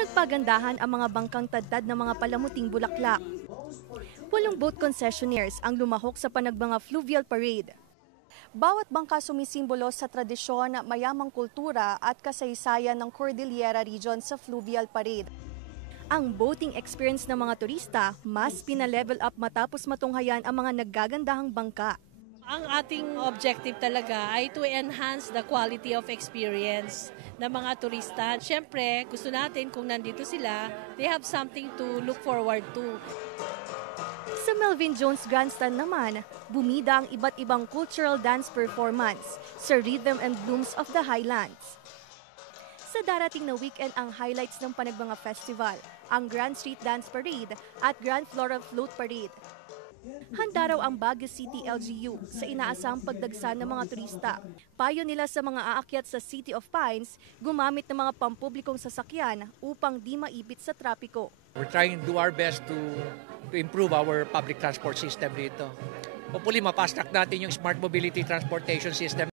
Nagpagandahan ang mga bangkang tadtad ng mga palamuting bulaklak. 8 boat concessionaires ang lumahok sa panagbanga fluvial parade. Bawat bangka sumisimbolo sa tradisyon, mayamang kultura at kasaysayan ng Cordillera Region sa fluvial parade. Ang boating experience ng mga turista mas pinalevel up matapos matunghayan ang mga naggagandahang bangka. Ang ating objective talaga ay to enhance the quality of experience ng mga turista. Siyempre, gusto natin kung nandito sila, they have something to look forward to. Sa Melvin Jones Grandstand naman, bumida ang iba't ibang cultural dance performance sa Rhythm and Blooms of the Highlands. Sa darating na weekend ang highlights ng Panagbanga Festival, ang Grand Street Dance Parade at Grand Floral Float Parade. Handa raw ang Baguio City LGU sa inaasahang pagdagsa ng mga turista. Payo nila sa mga aakyat sa City of Pines, gumamit ng mga pampublikong sasakyan upang di maipit sa trapiko. We're trying to do our best to improve our public transport system dito. Hopefully, mapast-track natin yung smart mobility transportation system